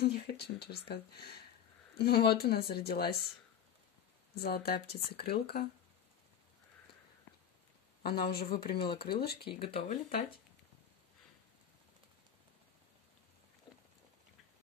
Не хочу ничего рассказывать. Ну вот у нас родилась золотая птицекрылка. Она уже выпрямила крылышки и готова летать.